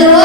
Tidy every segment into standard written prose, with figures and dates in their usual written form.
2,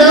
2,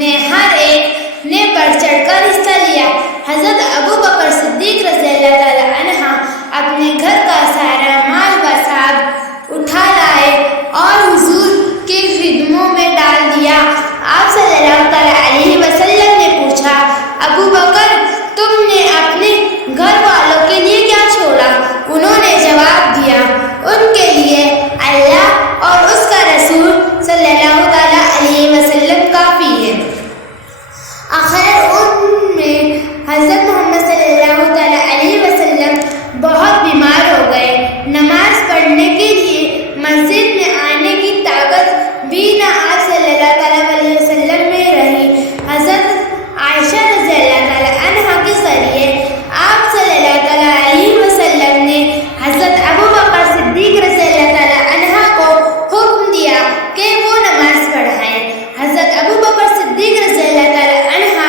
میں ہر ایک نے بڑھ چڑھ کر حصہ لیا۔ حضرت ابو بکر صدیق رضی اللہ تعالی عنہ اپنے گھر کا سارا مال و ساب اٹھا لائے اور حضور کے خدموں میں ڈال دیا۔ آپ صلی اللہ تعالی علیہ وسلم نے پوچھا، ابو بکر تم نے اپنے گھر والوں کے لیے کیا چھوڑا؟ انہوں نے جواب دیا، ان کے لیے اللہ اور اس کا رسول صلی اللہ تعالی علیہ وسلم کافی ہے۔ آخر ان میں حضرت محمد صلی اللہ تعالی علیہ وسلم بہت بیمار ہو گئے۔ نماز پڑھنے کے لیے مسجد میں آنے کی طاقت بھی نہ آپ صلی اللہ تعالی علیہ وسلم میں رہی۔ حضرت عائشہ رضی اللہ تعالی عنہا کے ذریعے آپ صلی اللہ تعالی علیہ وسلم نے حضرت ابو بکر صدیق رضی اللہ تعالی عنہ کو حکم دیا کہ وہ نماز پڑھائیں۔ حضرت ابو بکر صدیق رضی اللہ تعالی عنہ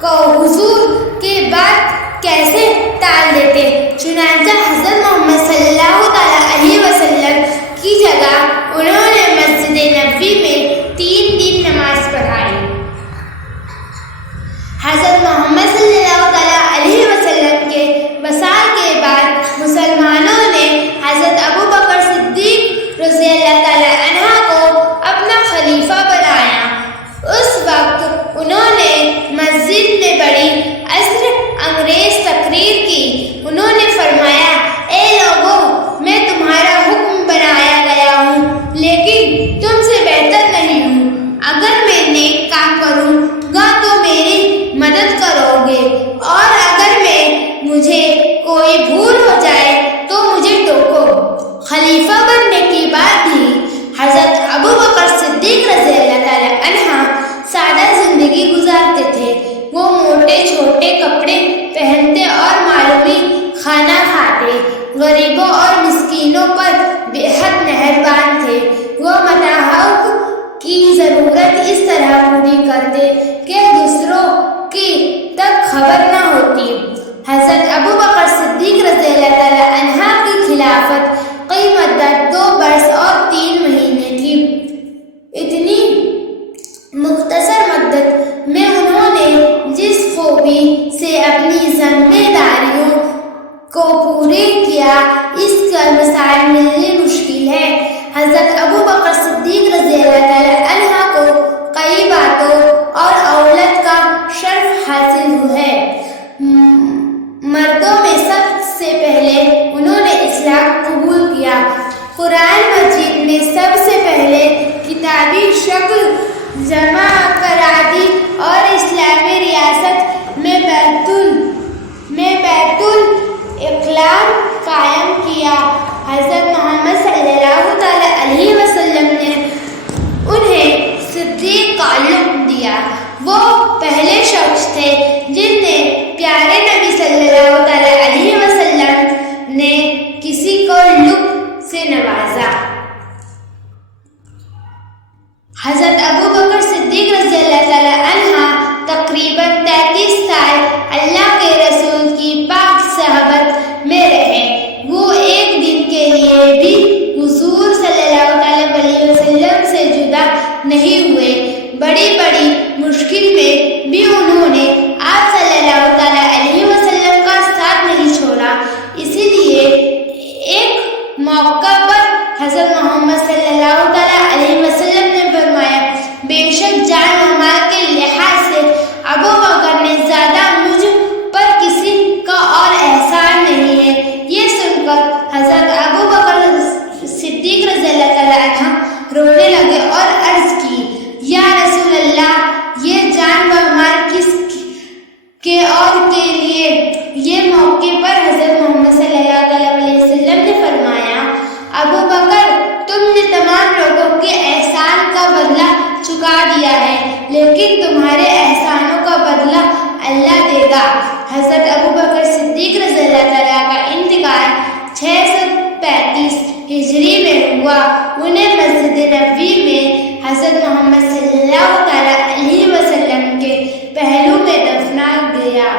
کو حضور کے بعد کیسے ٹال دیتے؟ چنانچہ حضرت محمد صلی اللہ تعالی علیہ وسلم کی جگہ انہوں نے مسجد نبوی میں 3 دن نماز پڑھائی۔ حضرت محمد صلی اللہ تعالی علیہ وسلم کے وصال کے بعد مسلمانوں نے حضرت ابو بکر صدیق رضی اللہ تعالی عنہ کو اپنا خلیفہ بنایا۔ اس وقت انہوں نے مسجد میں بڑی عصر انگیز تقریر کی۔ انہوں نے فرمایا، اے لوگو، میں تمہارا حکم بنایا گیا ہوں لیکن تم سے بہتر نہیں ہوں۔ اگر میں نیک کام کروں گا تو میری مدد کرو گے اور اگر مجھے کوئی بھول ہو جائے تو مجھے ٹوکو۔ خلیفہ بننے کے بعد بھی حضرت ابو بکر صدیق رضی اللہ تعالی عنہ سادہ زندگی گزارتے تھے۔ وہ موٹے چھوٹے کپڑے پہنتے اور معمولی کھانا کھاتے۔ غریبوں اور مسکینوں پر بے حد مہربان تھے۔ وہ متاحق کی ضرورت اس طرح پوری کرتے کہ دوسروں کی تک خبر نہ ہوتی۔ حضرت ابو بکر صدیق رضی اللہ تعالی عنہ کی خلافت کی مدت 2 برس اور 3 مہینے تھی۔ اتنی مختصر مدت میں انہوں نے جس خوبی سے اپنی ذمہ داریوں کو پورے کیا، اس کا مثال ملنی مشکل ہے۔ حضرت ابو بکر صدیق رضی اللہ تعالی عنہ کو کئی باتوں اور اولاد کا شرف حاصل ہے۔ مردوں میں سب سے پہلے انہوں نے اسلام قبول کیا، قرآن مجید میں سب سے پہلے کتابی شکل جمع کرا دی اور اسلامی ریاست میں بیت الاقلام قائم کیا۔ حضرت محمد صلی اللہ تعالی علیہ وسلم نے انہیں صدیق کا لقب دیا۔ وہ پہلے شخص تھے جن نے پیارے نبی صلی اللہ تعالی علیہ وسلم نے کسی کو لقب سے نوازا۔ حضرت ابو بکر صدیق رضی اللہ تعالی عنہ تقریباً 33 سال اللہ کے رسول کی پاک صحبت میں رہے۔ وہ ایک دن کے لیے بھی حضور صلی اللہ تعالی علیہ وسلم سے جدا نہیں ہوئے۔ بڑی بڑی مشکل میں بھی انہوں نے آپ صلی اللہ تعالی علیہ وسلم کا ساتھ نہیں چھوڑا۔ اسی لیے ایک موقع پر حضرت محمد صلی اللہ تعالی علیہ وسلم نے فرمایا، بے شک جان و مال کے لحاظ سے ابو بکر نے زیادہ مجھ پر کسی کا اور احسان نہیں ہے۔ یہ سن کر حضرت ابو بکر صدیق رضی اللہ تعالی عنہ رونے لگے اور عرض کی، یا رسول اللہ، یہ جان و مال کس کے اور کے لیے؟ یہ موقع پر حضرت محمد صلی اللہ تعالی علیہ وسلم نے فرمایا، ابو بکر، تم نے تمام لوگوں کے احسان کا بدلہ چکا دیا ہے لیکن تمہارے احسانوں کا بدلہ اللہ دے گا۔ حضرت ابو بکر صدیق رضی اللہ تعالیٰ کا انتقال 635 ہجری میں ہوا۔ انہیں مسجد نبوی میں حضرت محمد صلی اللہ تعالیٰ علیہ وسلم کے پہلو میں دفنا گیا۔